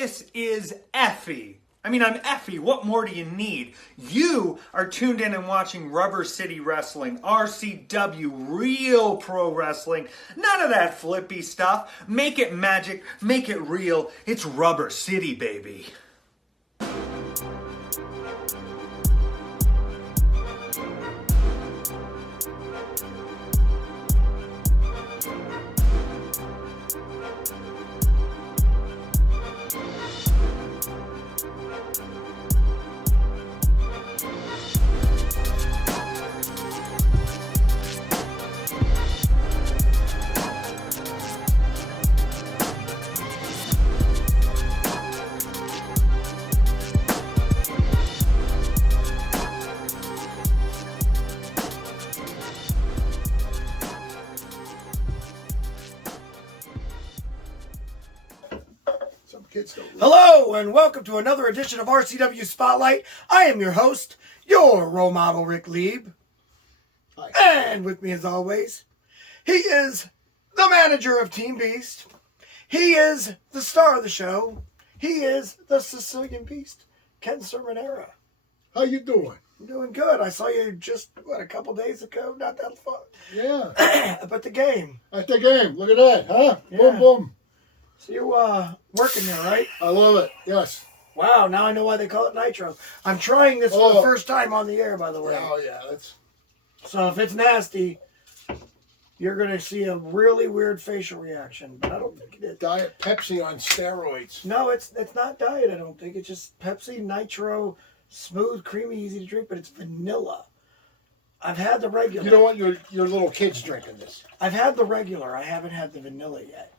This is Effie. I'm Effie. What more do you need? You are tuned in and watching Rubber City Wrestling, RCW, real pro wrestling. None of that flippy stuff. Make it magic, make it real. It's Rubber City, baby. Hello and welcome to another edition of RCW Spotlight. I am your host, your role model, Rick Lieb. Hi. And with me as always, he is the manager of Team Beast. He is the star of the show. He is the Sicilian Beast, Ken Sermonera. How you doing? I'm doing good. I saw you just, a couple days ago? Not that far. Yeah. About the game. At the game. Look at that, huh? Yeah. Boom, boom. So you working there, right? I love it. Yes. Wow, now I know why they call it Nitro. I'm trying this for the first time on the air, by the way. Oh, yeah. So if it's nasty, you're going to see a really weird facial reaction. But I don't think it is. Diet Pepsi on steroids. No, it's not diet, I don't think. It's just Pepsi, Nitro, smooth, creamy, easy to drink, but it's vanilla. I've had the regular. You don't want your little kids drinking this. I've had the regular. I haven't had the vanilla yet.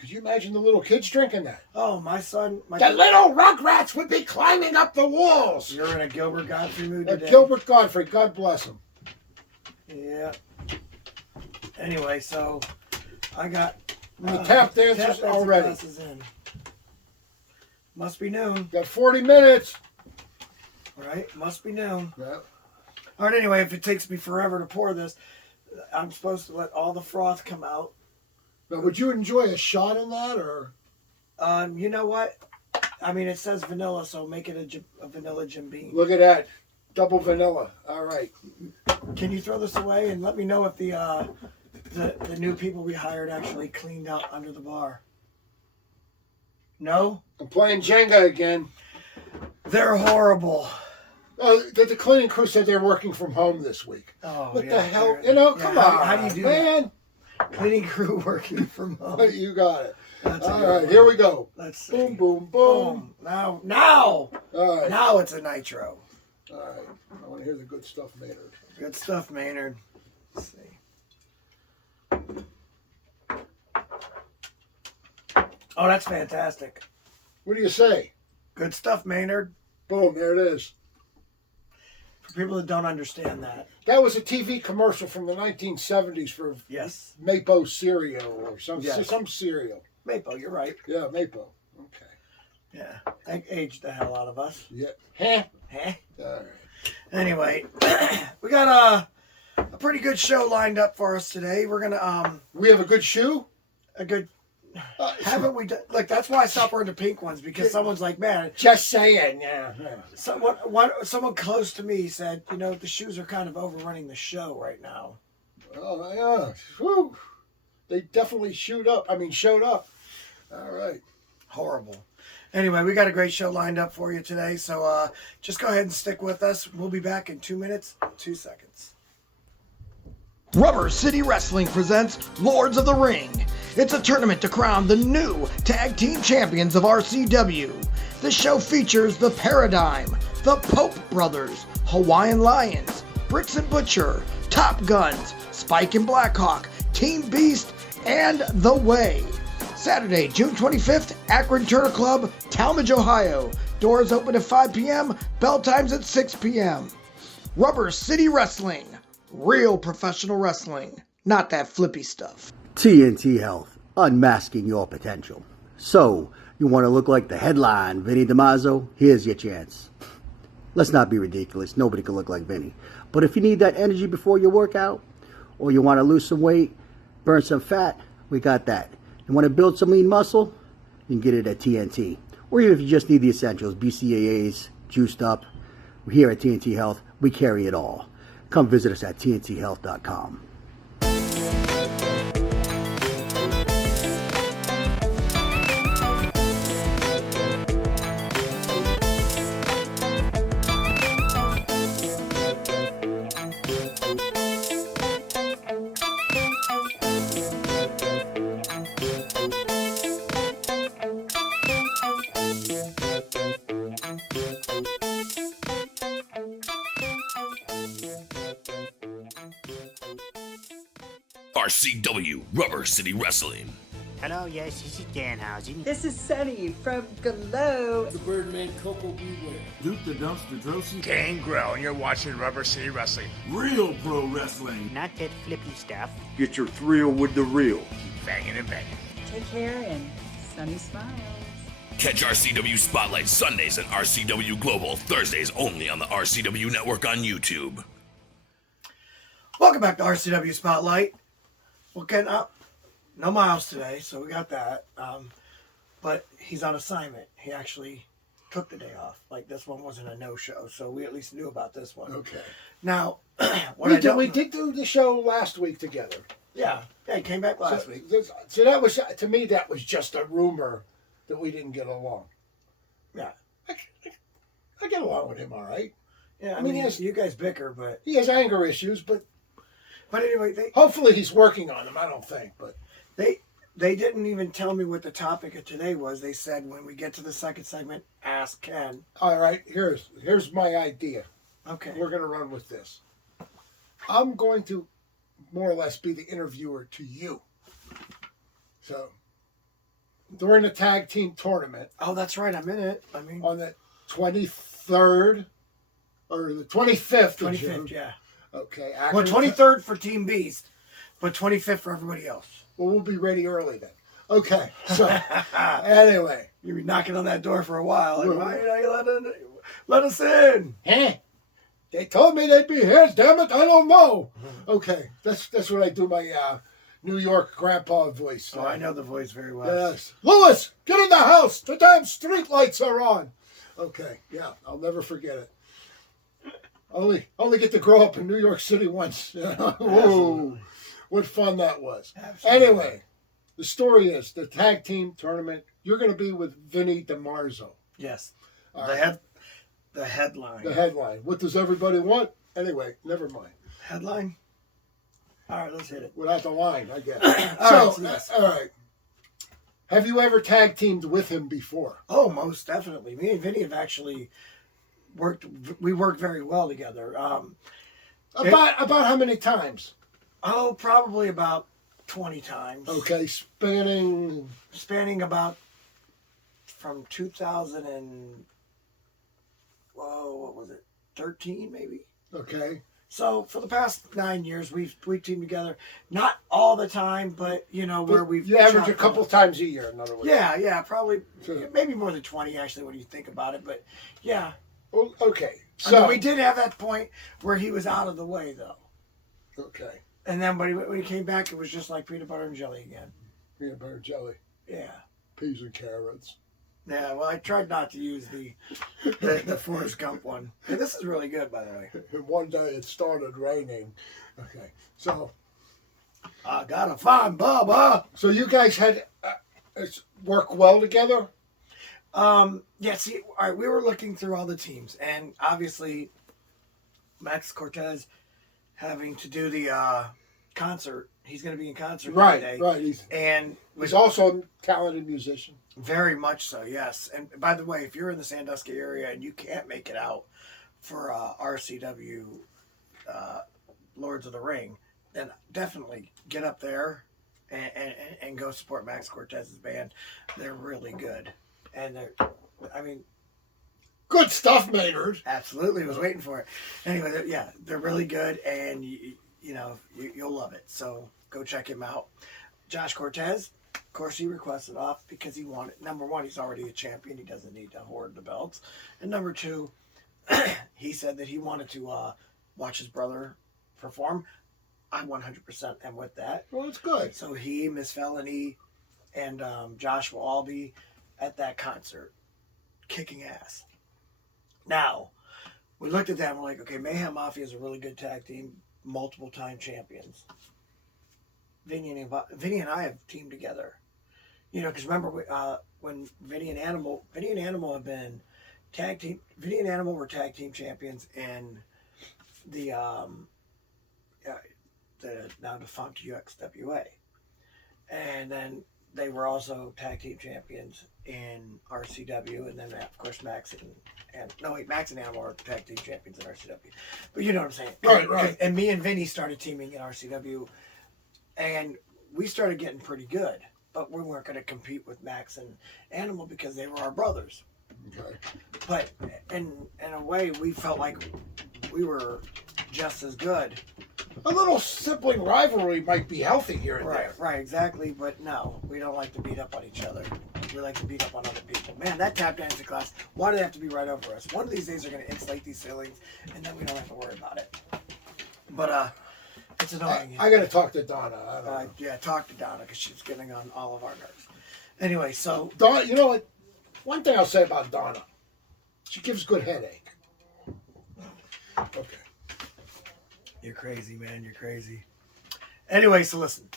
Could you imagine the little kids drinking that? Oh, my son. The little rugrats would be climbing up the walls. You're in a Gilbert Gottfried mood today. Gilbert Gottfried, God bless him. Yeah. Anyway, so I got the tap dancers already. In. Must be noon. Got 40 minutes. Right? Must be noon. Yeah. All right, anyway, if it takes me forever to pour this, I'm supposed to let all the froth come out. Now, would you enjoy a shot in that, or? You know what? It says vanilla, so make it a vanilla Jim Beam. Look at that. Double vanilla. All right. Can you throw this away and let me know if the new people we hired actually cleaned out under the bar? No? I'm playing Jenga again. They're horrible. The cleaning crew said they're working from home this week. Oh, what yeah, the hell? Yeah, Come on. How do you do man? that? Cleaning crew working from home. You got it. That's all right, here we go. Let's see. Boom, boom, boom. Now. All right. Now it's a Nitro. All right. I want to hear the good stuff, Maynard. Good stuff, Maynard. Let's see. Oh, that's fantastic. What do you say? Good stuff, Maynard. Boom, there it is. For people that don't understand that. That was a TV commercial from the 1970s for Mapo cereal or some cereal. Mapo, you're right. Yeah, Mapo. Okay. Yeah, that aged the hell out of us. Yeah. Huh? All right. Anyway, we got a pretty good show lined up for us today. We're gonna We have a good shoe. A good. Haven't we done? Like, that's why I stopped wearing the pink ones, because someone's like, man. Just saying, yeah. Someone close to me said, the shoes are kind of overrunning the show right now. Oh, yeah. Whew. They definitely showed up. All right. Horrible. Anyway, we got a great show lined up for you today, so just go ahead and stick with us. We'll be back in 2 minutes, 2 seconds. Rubber City Wrestling presents Lords of the Ring. It's a tournament to crown the new tag team champions of RCW. The show features The Paradigm, the Pope Brothers, Hawaiian Lions, Brix Butcher, Top Gunz, Spike and Blackhawk, Team Beast, and The Way. Saturday, June 25th, Akron Turner Club, Tallmadge, Ohio. Doors open at 5 p.m., bell times at 6 p.m. Rubber City Wrestling. Real professional wrestling. Not that flippy stuff. TNT Health, unmasking your potential. So, you want to look like the headline, Vinny DiMaggio? Here's your chance. Let's not be ridiculous. Nobody can look like Vinny. But if you need that energy before your workout, or you want to lose some weight, burn some fat, we got that. You want to build some lean muscle? you can get it at TNT. Or even if you just need the essentials, BCAAs, juiced up, here at TNT Health, we carry it all. Come visit us at tnthealth.com. RCW Rubber City Wrestling. Hello, yes, this is Danhausen. This is Sunny from Glow. The Birdman Coco Beware. Duke the Dumpster Drosy. Gangrel, and you're watching Rubber City Wrestling. Real pro wrestling. Not that flippy stuff. Get your thrill with the real. Keep banging and banging. Take care and Sunny smiles. Catch RCW Spotlight Sundays and RCW Global Thursdays only on the RCW Network on YouTube. Welcome back to RCW Spotlight. We're getting up. No Miles today, so we got that. But he's on assignment. He actually took the day off. Like, this one wasn't a no-show, so we at least knew about this one. Okay. Now, we did do the show last week together. Yeah, he came back last week. So that was, to me, that was just a rumor that we didn't get along. Yeah. I get along with him all right. Yeah, I mean you guys bicker, but... He has anger issues, but anyway, hopefully he's working on them, I don't think, but... They didn't even tell me what the topic of today was. They said when we get to the second segment, ask Ken. All right, here's my idea. Okay. We're going to run with this. I'm going to more or less be the interviewer to you. So, during the tag team tournament. Oh, that's right. I'm in it. I mean, on the 23rd or the 25th. 25th, yeah. Okay. Well, 23rd for Team Beast, but 25th for everybody else. Well, we'll be ready early then. Okay. So, anyway. You'll be knocking on that door for a while. Like, why did I let us in? Huh? They told me they'd be here. Damn it, I don't know. Okay. That's what I do my New York grandpa voice. Oh, I know the voice very well. Yes. Louis, get in the house. The damn street lights are on. Okay. Yeah, I'll never forget it. Only get to grow up in New York City once. Whoa. What fun that was. Absolutely. Anyway, the story is the tag team tournament. You're going to be with Vinny DiMarzo. Yes. Right. The headline. The headline. What does everybody want? Anyway, never mind. Headline? All right, let's hit it. Without the line, I guess. All right. Have you ever tag teamed with him before? Oh, most definitely. Me and Vinny have actually worked very well together. About how many times? Oh, probably about 20 times. Okay, spanning about from 2000 and what was it? 13 maybe. Okay. So for the past 9 years, we teamed together. Not all the time, but where we've average a couple times a year. In other words. Yeah, probably maybe more than 20 actually when you think about it. But yeah. Well, okay. So I mean, we did have that point where he was out of the way though. Okay. And then when he came back, it was just like peanut butter and jelly again. Peanut butter and jelly. Yeah. Peas and carrots. Yeah, well, I tried not to use the Forrest Gump one. And this is really good, by the way. One day it started raining. Okay, so I gotta find Bubba. So you guys had work well together? Yeah. See, all right, we were looking through all the teams, and obviously, Max Cortez having to do the concert. He's going to be in concert today. Right. He's also a talented musician. Very much so, yes. And by the way, if you're in the Sandusky area and you can't make it out for RCW Lords of the Ring, then definitely get up there and go support Max Cortez's band. They're really good. And good stuff, Maynard. Absolutely. I was waiting for it. Anyway, they're really good, and you'll love it. So go check him out. Josh Cortez, of course, he requested off because he wanted, number one, he's already a champion. He doesn't need to hoard the belts. And number two, he said that he wanted to watch his brother perform. I 100% am with that. Well, it's good. So he, Miss Felony, and Josh will all be at that concert, kicking ass. Now, we looked at that and we're like, okay, Mayhem Mafia is a really good tag team, multiple time champions. Vinny and I have teamed together. You know, because remember when Vinny and Animal have been tag team. Vinny and Animal were tag team champions in the now defunct UXWA, and then they were also tag team champions in RCW, and then of course Max and Animal are tag team champions in RCW. But you know what I'm saying, right? And me and Vinny started teaming in RCW, and we started getting pretty good. But we weren't going to compete with Max and Animal because they were our brothers. Okay. But in a way, we felt like we were just as good. A little sibling rivalry might be healthy here and Right, there. right, exactly. But no, we don't like to beat up on each other. We like to beat up on other people. Man, that tap dancing class, why do they have to be right over us? One of these days they're going to insulate these ceilings, and then we don't have to worry about it. But, it's annoying. I got to talk to Donna. Yeah, talk to Donna because she's getting on all of our nerves. Anyway, so Donna, you know what? One thing I'll say about Donna, she gives good headache. Okay. You're crazy, man. You're crazy. Anyway, so listen.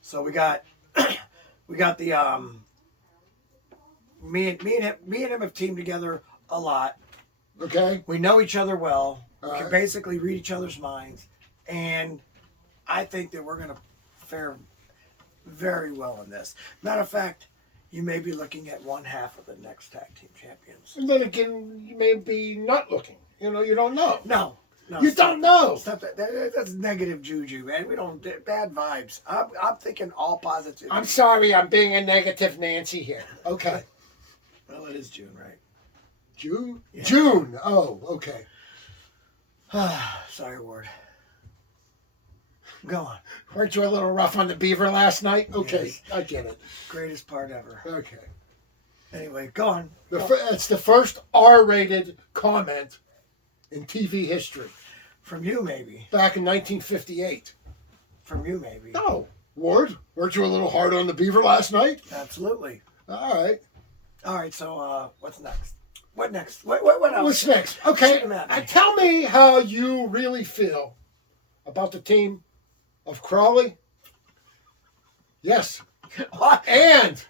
So we got the me and him have teamed together a lot. Okay. We know each other well. All We can right. basically read each other's minds, and I think that we're going to fare very well in this. Matter of fact, you may be looking at one half of the next tag team champions. And then again, you may be not looking. You know, you don't know. No, you don't know. Stop that. That's negative juju, man. We don't bad vibes. I'm thinking all positive. I'm sorry, I'm being a negative Nancy here. Okay. Well, it is June, right? June? Yeah. June. Oh, okay. Sorry, Ward. Go on. Weren't you a little rough on the beaver last night? Okay, Yes. I get it. Greatest part ever. Okay. Anyway, go on. It's the first R-rated comment in TV history. From you, maybe. Back in 1958. From you, maybe. No. Ward, weren't you a little hard on the beaver last night? Absolutely. All right. All right, so what's next? What next? What else? What's next? Okay. Shoot 'em at me. Tell me how you really feel about the team of Crawley. Yes. And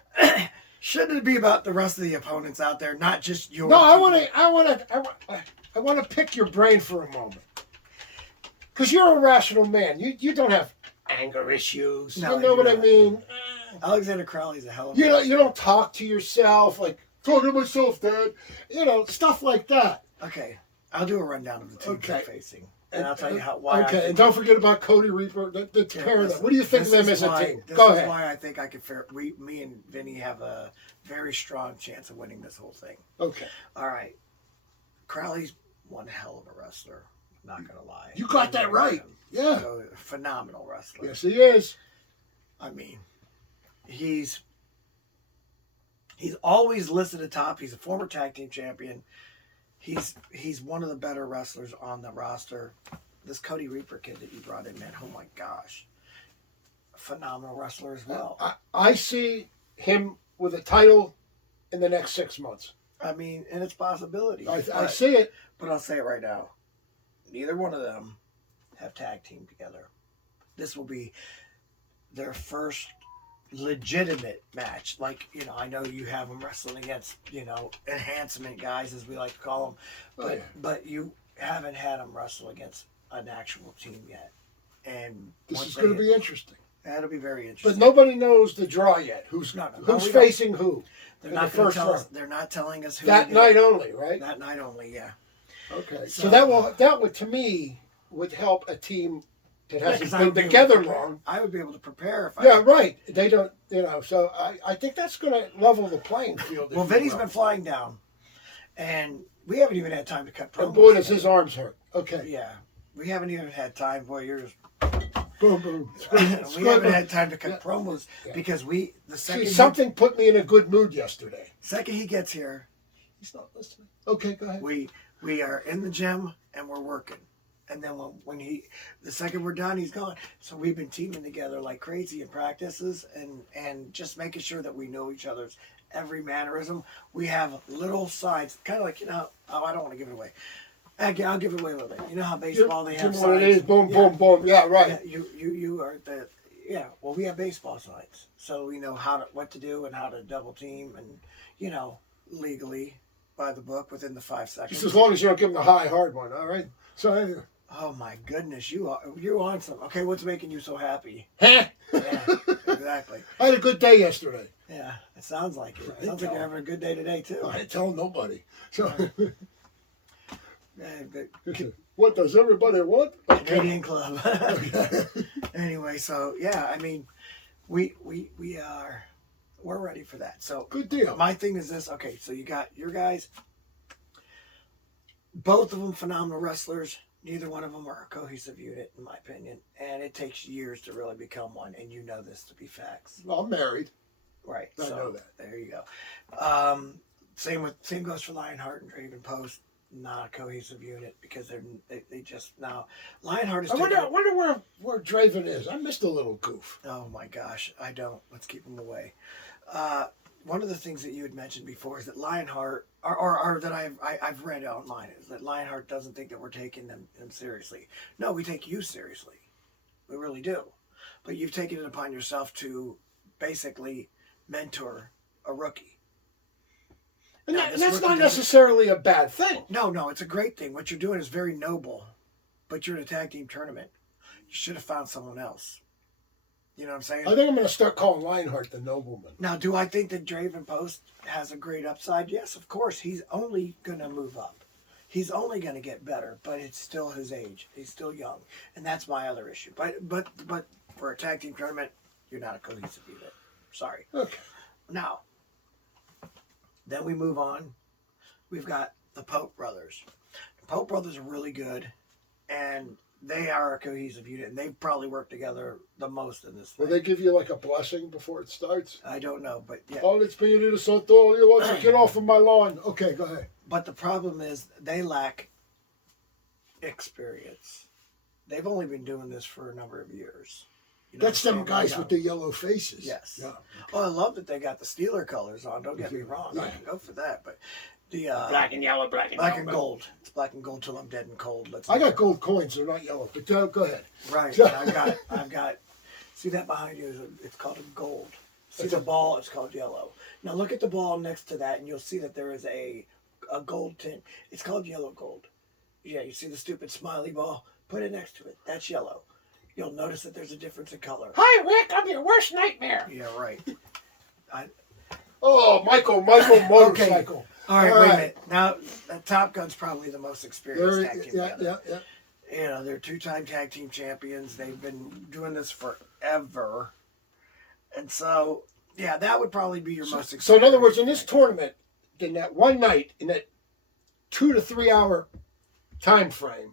shouldn't it be about the rest of the opponents out there, not just your? No, team? I want to pick your brain for a moment. Because you're a rational man. You don't have anger issues. No, you know I do what I not. mean? Alexander Crowley's a hell of a You don't talk to yourself like talking to myself, Dad. You know, stuff like that. Okay, I'll do a rundown of the teams Okay. they're facing, and I'll tell you why. Okay, and don't forget about Cody Reaper. The pair of them. What do you think of them as a team? This Go is ahead. why I think I could me and Vinny have a very strong chance of winning this whole thing. Okay. All right. Crowley's one hell of a wrestler. I'm not gonna lie. You got that right. Yeah. So, phenomenal wrestler. Yes, he is. I mean, he's always listed at top. He's a former tag team champion. He's one of the better wrestlers on the roster. This Cody Reaper kid that you brought in, man, oh my gosh. Phenomenal wrestler as well. I see him with a title in the next 6 months. I mean, and it's possibility. I see it. But I'll say it right now. Neither one of them have tag teamed together. This will be their first legitimate match. Like, I know you have them wrestling against, enhancement guys, as we like to call them. But but you haven't had them wrestle against an actual team yet. And This is going to be interesting. That'll be very But interesting. nobody knows the draw yet. Who's facing who? They're in not the going first to tell us. round? They're not telling us who. That night only, right? That night only, yeah. Okay. So So that would to me would help a team that Yeah, 'cause hasn't I been would be able together to prepare. long. I would be able to prepare if Yeah, right. They don't, so I think that's going to level the playing field. Well, Vinny's been flying down, and we haven't even had time to cut promos. And boy, does yet. his arms hurt. Okay. Yeah, we haven't even had time. Boy, you're just. Boom, boom. We haven't had time to cut promos because the second Something put me in a good mood yesterday. second he gets here, He's not listening. Okay, go ahead. we are in the gym and we're working, and then when the second we're done, he's gone. So we've been teaming together like crazy in practices and just making sure that we know each other's every mannerism. We have little signs, kind of like, I don't want to give it away. I'll give it away a little bit. You know how baseball, they have signs? It is, boom, boom, boom. Yeah, right. Yeah, you are the... Yeah, well, we have baseball signs, so we know what to do and how to double team, and legally by the book within the 5 seconds. Just as long as you don't give them the hard one, all right? So anyway. Oh my goodness, you're on some. Okay, what's making you so happy? Huh? Yeah, exactly. I had a good day yesterday. Yeah, it sounds like it. It sounds like you're having a good day today too. I didn't tell nobody. So. What does everybody want? Canadian Club. Anyway, so yeah, I mean, we're ready for that. So good deal. My thing is this. Okay, so you got your guys. Both of them phenomenal wrestlers. Neither one of them are a cohesive unit, in my opinion, and it takes years to really become one. And you know this to be facts. Well, I'm married. Right. I know that. There you go. Same goes for Lionheart and Draven Post. Not a cohesive unit because they just now. Lionheart is. I wonder where Draven is. I missed a little goof. Oh my gosh, I don't. Let's keep him away. One of the things that you had mentioned before is that Lionheart, or that I've read online, is that Lionheart doesn't think that we're taking them seriously. No, we take you seriously. We really do. But you've taken it upon yourself to basically mentor a rookie. And that's not necessarily a bad thing. No, it's a great thing. What you're doing is very noble, but you're in a tag team tournament. You should have found someone else. You know what I'm saying? I think I'm going to start calling Lionheart the nobleman. Now, do I think that Draven Post has a great upside? Yes, of course. He's only going to move up. He's only going to get better, but it's still his age. He's still young, and that's my other issue. But for a tag team tournament, you're not a cohesive unit. Sorry. Okay. Now, then we move on. We've got the Pope brothers. The Pope brothers are really good, and they are a cohesive unit, and they've probably worked together the most in this thing. Will they give you like a blessing before it starts? I don't know, but yeah. Oh, it's being in a Santo. You want to get off of my lawn? Okay, go ahead. But the problem is they lack experience. They've only been doing this for a number of years. That's them guys with the yellow faces. Yes. Yeah. Oh, I love that they got the Steeler colors on. Don't get me wrong. I can go for that. But the black and yellow, black and gold. It's black and gold till I'm dead and cold. I got gold coins. They're not yellow. But go ahead. Right. I've got. See that behind you? It's called a gold. See the ball? It's called yellow. Now look at the ball next to that, and you'll see that there is a gold tint. It's called yellow gold. Yeah. You see the stupid smiley ball? Put it next to it. That's yellow. You'll notice that there's a difference in color. Hi, Rick. I'm your worst nightmare. Yeah, right. Michael motorcycle. Okay. All right, wait a minute. Now, Top Gun's probably the most experienced tag team together. Yeah. You know, they're 2-time tag team champions. They've been doing this forever. And so, yeah, that would probably be your most experienced. So, in other words, in this tournament, in that one night, in that 2 to 3 hour time frame,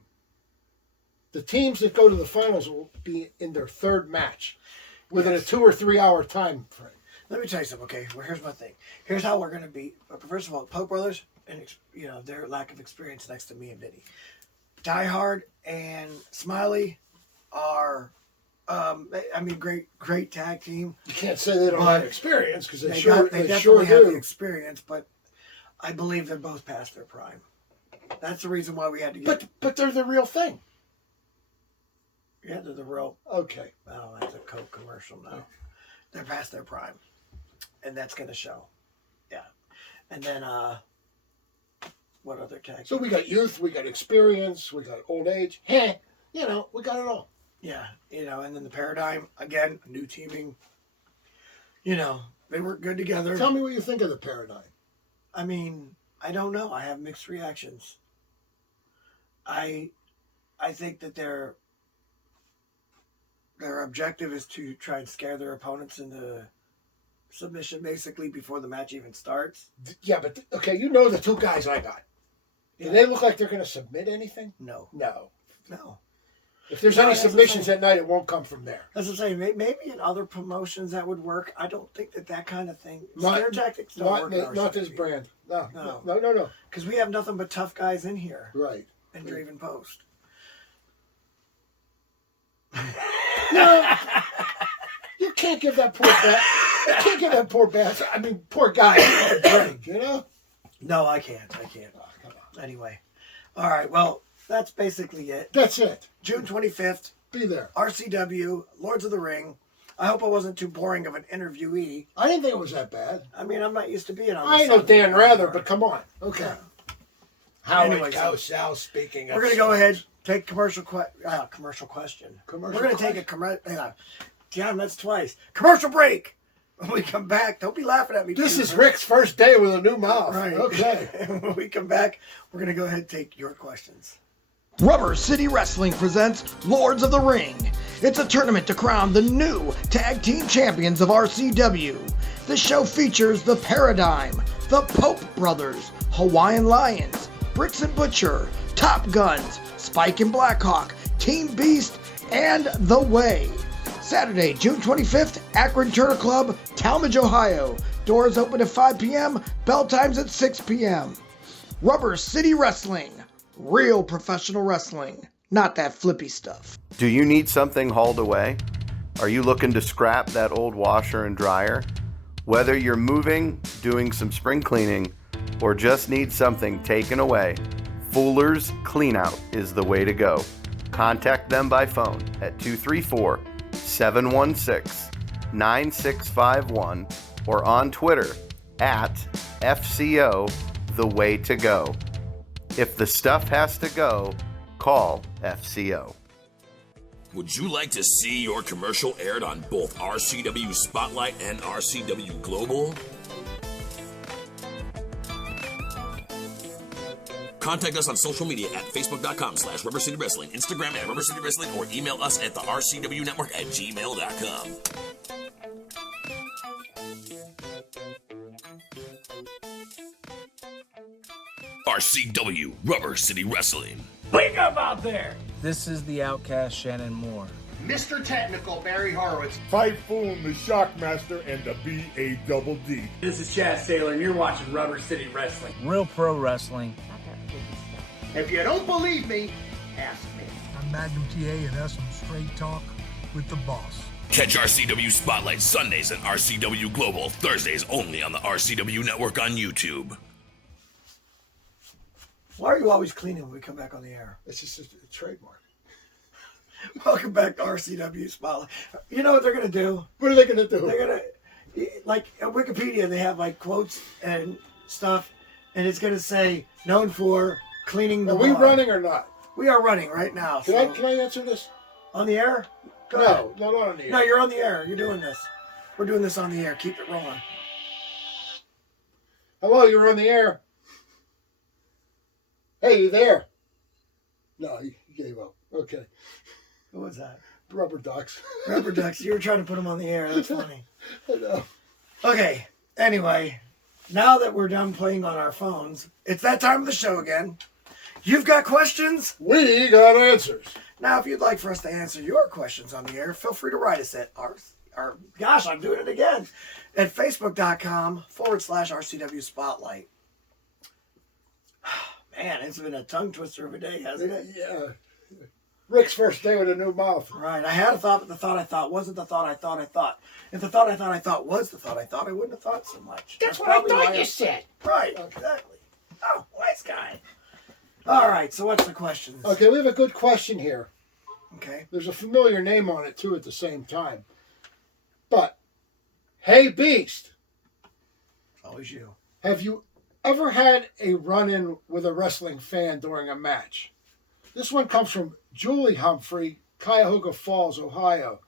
the teams that go to the finals will be in their third match within a 2 or 3 hour time frame. Let me tell you something, okay? Well, here's my thing. Here's how we're going to beat. First of all, Pope Brothers, and their lack of experience next to me and Vinny. Die Hard and Smiley are, great tag team. You can't say they don't have experience because they definitely sure have do. the experience, but I believe they're both past their prime. That's the reason why we had to get. But they're the real thing. Yeah, they're the real. Okay. Oh, that's a Coke commercial now. They're past their prime, and that's going to show. Yeah, and then what other tag? So we got youth, we got experience, we got old age. Hey, we got it all. Yeah, and then the Paradigm again, new teaming. They work good together. Tell me what you think of the Paradigm. I mean, I don't know. I have mixed reactions. I think that their objective is to try and scare their opponents into submission, basically, before the match even starts. Yeah, but, okay, the two guys I got. Do they look like they're going to submit anything? No. If there's any submissions that night, it won't come from there. As I'm saying, maybe in other promotions that would work. I don't think that kind of thing. Scare tactics don't work. Not this brand. No. Because we have nothing but tough guys in here. Right. And Draven Post. No, you can't give that point back. You can't give that poor bastard, poor guy a break, you know? No, I can't. Oh, come on. Anyway. All right, well, that's basically it. That's it. June 25th. Be there. RCW, Lords of the Ring. I hope I wasn't too boring of an interviewee. I didn't think it was that bad. I'm not used to being on I ain't no Dan Rather, but come on. Okay. Anyway, Sal speaking of we're going to go ahead, take commercial question. We're going to take a damn, that's twice. Commercial break. When we come back, don't be laughing at me. This is Rick's first day with a new mouth. Right. Okay. And when we come back, we're going to go ahead and take your questions. Rubber City Wrestling presents Lords of the Ring. It's a tournament to crown the new tag team champions of RCW. The show features The Paradigm, the Pope Brothers, Hawaiian Lions, Brix Butcher, Top Gunz, Spike and Blackhawk, Team Beast, and The Way. Saturday, June 25th, Akron Turner Club, Tallmadge, Ohio. Doors open at 5 p.m., bell times at 6 p.m. Rubber City Wrestling. Real professional wrestling, not that flippy stuff. Do you need something hauled away? Are you looking to scrap that old washer and dryer? Whether you're moving, doing some spring cleaning, or just need something taken away, Fuller's Cleanout is the way to go. Contact them by phone at 234-716-9651 or on Twitter at FCO The Way to Go. If the stuff has to go, call FCO. Would you like to see your commercial aired on both RCW Spotlight and RCW Global? Contact us on social media at facebook.com/Rubber City Wrestling, Instagram at Rubber City Wrestling, or email us at the RCW Network at gmail.com. RCW Rubber City Wrestling. Wake up out there! This is the Outcast Shannon Moore. Mr. Technical Barry Horowitz. Typhoon the Shockmaster and the B.A.D.D. This is Chad Saylor and you're watching Rubber City Wrestling. Real pro wrestling. If you don't believe me, ask me. I'm Magnum TA and that's some straight talk with the boss. Catch RCW Spotlight Sundays and RCW Global Thursdays only on the RCW Network on YouTube. Why are you always cleaning when we come back on the air? It's just a trademark. Welcome back to RCW Spotlight. You know what they're going to do? What are they going to do? They're going to, like, at Wikipedia, they have, like, quotes and stuff, and it's going to say, known for cleaning the bar. Are we running or not? We are running right now. Can I answer this? On the air? Go ahead. No, not on the air. No, you're on the air. You're doing this. We're doing this on the air. Keep it rolling. Hello, you're on the air. Hey, you there? No, he gave up. Okay. What was that? Rubber ducks. Rubber ducks. You were trying to put them on the air. That's funny. I know. Okay. Anyway, now that we're done playing on our phones, it's that time of the show again. You've got questions? We got answers. Now, if you'd like for us to answer your questions on the air, feel free to write us at gosh, I'm doing it again, at facebook.com/RCW Spotlight. Man, it's been a tongue twister of a day, hasn't it? Yeah. Rick's first day with a new mouth. Right. I had a thought, but the thought I thought wasn't the thought I thought I thought. If the thought I thought was the thought I thought, I wouldn't have thought so much. That's what I thought you said. Right, exactly. Oh, nice guy. All right, so what's the question? Okay, we have a good question here. Okay. There's a familiar name on it, too, at the same time. But, hey, Beast. Always you. Have you ever had a run-in with a wrestling fan during a match? This one comes from Julie Humphrey, Cuyahoga Falls, Ohio.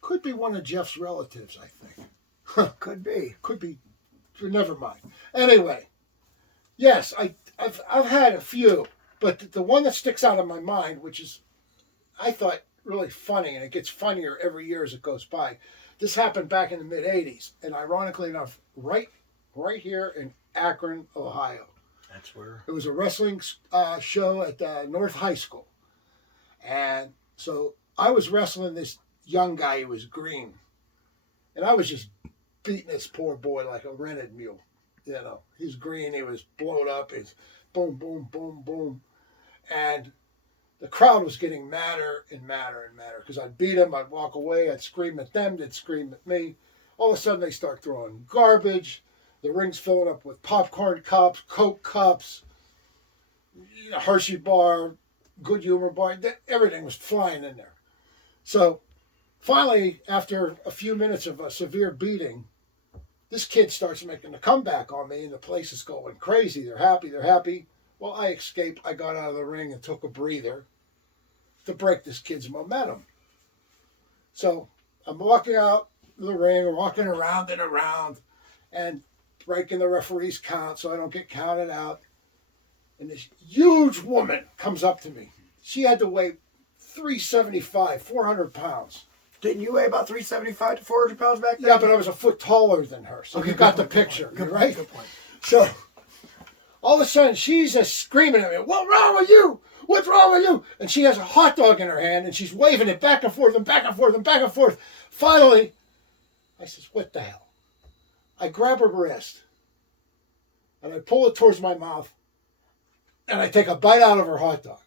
Could be one of Jeff's relatives, I think. Could be. Could be. Never mind. Anyway, yes, I've had a few, but the one that sticks out in my mind, which is, I thought, really funny, and it gets funnier every year as it goes by. This happened back in the mid-'80s, and ironically enough, right here in Akron, Ohio. That's where? It was a wrestling show at North High School. And so I was wrestling this young guy who was green. And I was just beating this poor boy like a rented mule. You know, he's green, he was blown up, he's boom, boom, boom, boom. And the crowd was getting madder and madder and madder. Because I'd beat him, I'd walk away, I'd scream at them, they'd scream at me. All of a sudden, they start throwing garbage. The ring's filling up with popcorn cups, Coke cups, Hershey bar, Good Humor bar. Everything was flying in there. So finally, after a few minutes of a severe beating, this kid starts making a comeback on me, and the place is going crazy. They're happy. Well, I escaped. I got out of the ring and took a breather to break this kid's momentum. So I'm walking out the ring, or walking around and around, and breaking the referee's count so I don't get counted out. And this huge woman comes up to me. She had to weigh 375, 400 pounds. Didn't you weigh about 375 to 400 pounds back then? Yeah, but I was a foot taller than her, so Okay, you got good the point, picture, good point, right? good point. So all of a sudden, she's just screaming at me, "What's wrong with you? What's wrong with you?" And she has a hot dog in her hand, and she's waving it back and forth and back and forth and back and forth. Finally, I says, "What the hell?" I grab her wrist, and I pull it towards my mouth, and I take a bite out of her hot dog.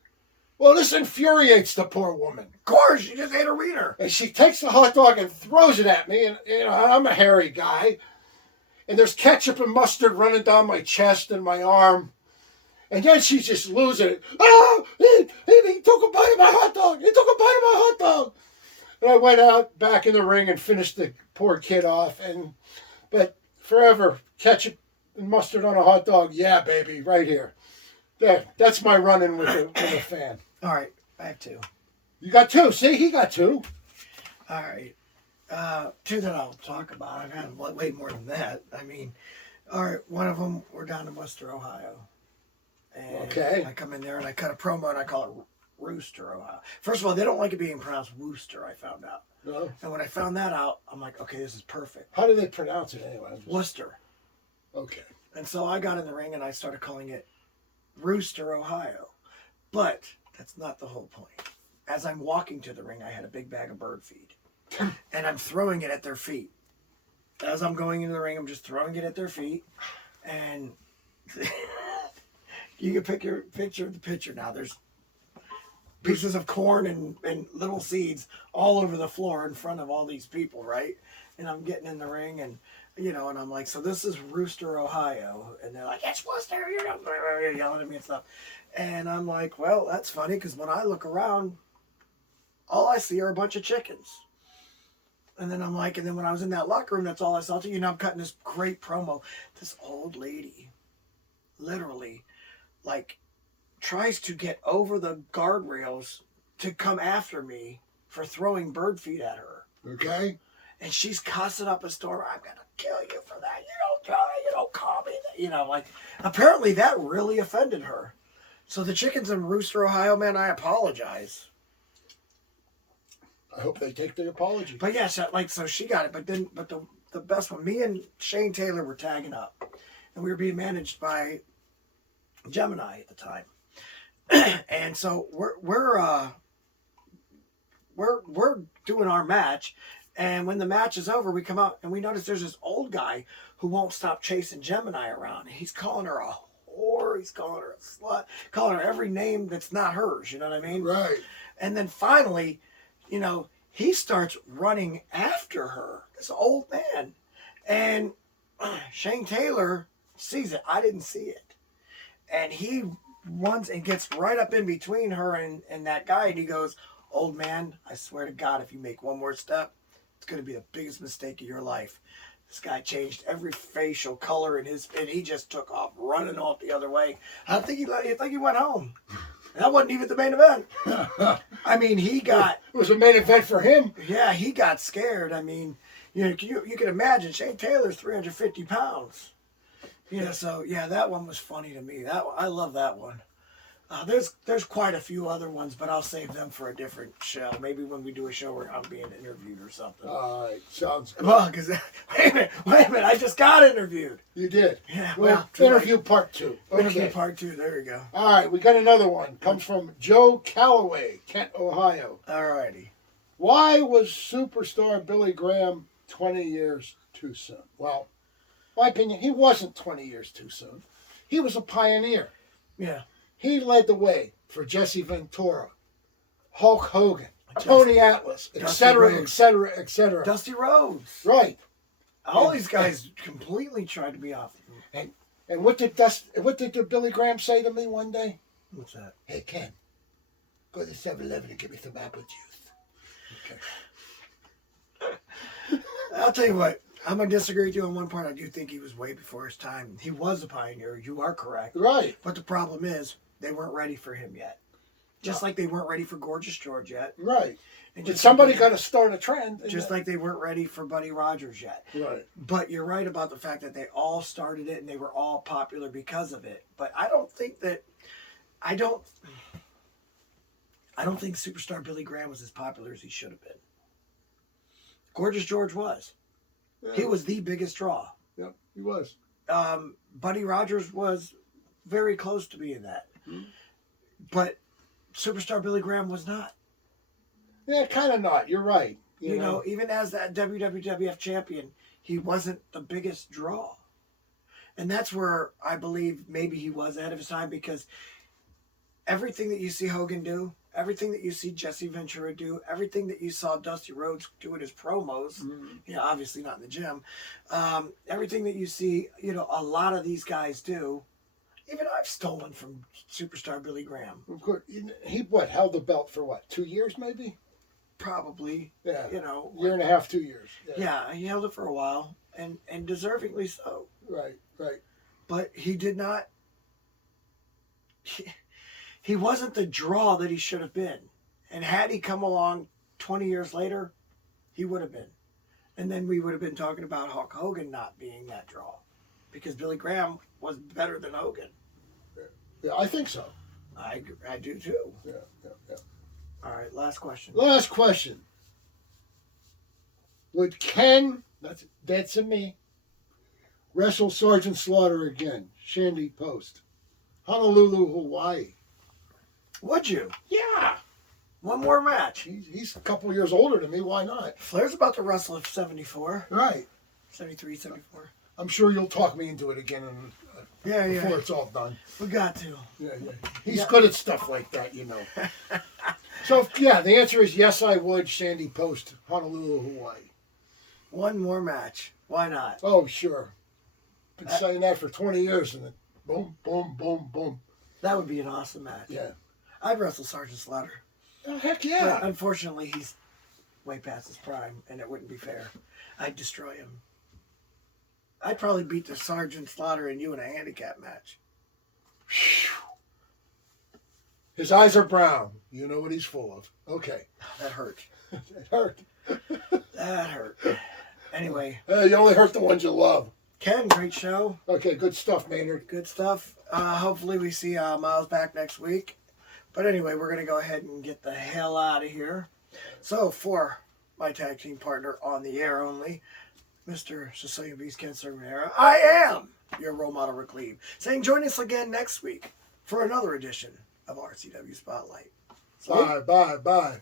Well, this infuriates the poor woman. Of course, she just ate her wiener. And she takes the hot dog and throws it at me, and I'm a hairy guy. And there's ketchup and mustard running down my chest and my arm. And then she's just losing it. "Oh, he took a bite of my hot dog. He took a bite of my hot dog." And I went out back in the ring and finished the poor kid off. But forever, ketchup and mustard on a hot dog. Yeah, baby, right here. There, that's my run-in with the fan. All right, I have two. You got two. See, he got two. All right. Two that I'll talk about. I've had way more than that. I mean, all right, one of them, we're down in Worcester, Ohio. And Okay. I come in there and I cut a promo and I call it Rooster, Ohio. First of all, they don't like it being pronounced Wooster, I found out. No. And when I found that out, I'm like, okay, this is perfect. How do they pronounce it anyway? Worcester. Okay. And so I got in the ring and I started calling it Rooster, Ohio. But that's not the whole point. As I'm walking to the ring, I had a big bag of bird feed. And I'm throwing it at their feet. As I'm going into the ring, I'm just throwing it at their feet. And you can pick your picture of the picture now. There's pieces of corn and little seeds all over the floor in front of all these people, right? And I'm getting in the ring and, and I'm like, so this is Rooster, Ohio. And they're like, it's Worcester, yelling at me and stuff. And I'm like, well, that's funny because when I look around, all I see are a bunch of chickens. And then I'm like, and then when I was in that locker room, that's all I saw. I'm cutting this great promo. This old lady, literally, tries to get over the guardrails to come after me for throwing bird feed at her. Okay. And she's cussing up a storm. I'm going to kill you for that. You don't tell me. You don't call me. Apparently that really offended her. So the chickens in Rooster, Ohio, man, I apologize. I hope they take the apology. But yes, so she got it. But the best one, me and Shane Taylor were tagging up, and we were being managed by Gemini at the time. And so we're doing our match, and when the match is over, we come out and we notice there's this old guy who won't stop chasing Gemini around. He's calling her a whore. He's calling her a slut. Calling her every name that's not hers. You know what I mean? Right. And then finally, he starts running after her, this old man. And Shane Taylor sees it. I didn't see it. And he runs and gets right up in between her and that guy. And he goes, old man, I swear to God, if you make one more step, it's going to be the biggest mistake of your life. This guy changed every facial color and he just took off, running off the other way. I think he went home. That wasn't even the main event. I mean, it was a main event for him. Yeah, he got scared. I mean, you can imagine Shane Taylor's 350 pounds. So yeah, that one was funny to me. I love that one. There's quite a few other ones, but I'll save them for a different show. Maybe when we do a show where I'm being interviewed or something. All right, sounds good. Well, because wait a minute, I just got interviewed. You did? Yeah. Well, interview part 2. Okay. Interview part 2. There you go. All right, we got another one. Comes from Joe Calloway, Kent, Ohio. All righty. Why was superstar Billy Graham 20 years too soon? Well, my opinion, he wasn't 20 years too soon. He was a pioneer. Yeah. He led the way for Jesse Ventura, Hulk Hogan, Tony Atlas, etc., etc., etc. Dusty Rhodes. Right. All these guys completely tried to be off. And what did the Billy Graham say to me one day? What's that? Hey, Ken, go to 7-Eleven and get me some apple juice. Okay. I'll tell you what. I'm going to disagree with you on one part. I do think he was way before his time. He was a pioneer. You are correct. Right. But the problem is they weren't ready for him yet. Just like they weren't ready for Gorgeous George yet. Right. And But somebody got to start a trend. Just like they weren't ready for Buddy Rogers yet. Right. But you're right about the fact that they all started it and they were all popular because of it. But I don't think Superstar Billy Graham was as popular as he should have been. Gorgeous George was. Yeah. He was the biggest draw. Yep, he was. Buddy Rogers was very close to being that. Mm-hmm. But Superstar Billy Graham was not. Yeah, kind of not. You're right. You know, even as that WWF champion, he wasn't the biggest draw. And that's where I believe maybe he was ahead of his time, because everything that you see Hogan do, everything that you see Jesse Ventura do, everything that you saw Dusty Rhodes do in his promos, obviously not in the gym, everything that you see, a lot of these guys do, even I've stolen from Superstar Billy Graham. Of course. He held the belt for 2 years maybe? Probably. Yeah. Year and a half, 2 years. Yeah, he held it for a while, and deservingly so. Right. But he did not... He wasn't the draw that he should have been. And had he come along 20 years later, he would have been. And then we would have been talking about Hulk Hogan not being that draw. Because Billy Graham was better than Hogan. Yeah, I think so. I do too. Yeah. All right, last question. Would Ken, that's a me, wrestle Sergeant Slaughter again? Shandy Post. Honolulu, Hawaii. Would you? Yeah. One more match. He's a couple years older than me. Why not? Flair's about to wrestle at 74. Right. 73, 74. I'm sure you'll talk me into it again before it's all done. We got to. Yeah. He's good at stuff like that, So, the answer is yes, I would. Shandy Post, Honolulu, Hawaii. One more match. Why not? Oh, sure. Been saying that for 20 years, and then boom, boom, boom, boom. That would be an awesome match. Yeah. I'd wrestle Sergeant Slaughter. Oh, heck yeah. But unfortunately, he's way past his prime, and it wouldn't be fair. I'd destroy him. I'd probably beat the Sergeant Slaughter and you in a handicap match. His eyes are brown. You know what he's full of. Okay. That hurt. It hurt. That hurt. Anyway. You only hurt the ones you love. Ken, great show. Okay, good stuff, Maynard. Good stuff. Hopefully we see Miles back next week. But anyway, we're going to go ahead and get the hell out of here. So, for my tag team partner on the air only, Mr. Cecilia Beast, Ken Cervenera, I am your role model, Rick Lieb, saying join us again next week for another edition of RCW Spotlight. Bye.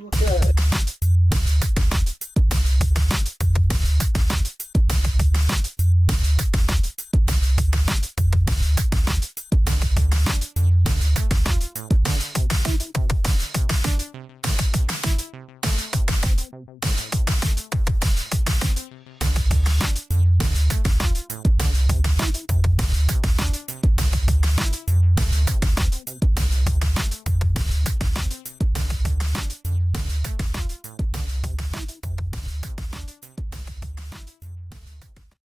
Okay.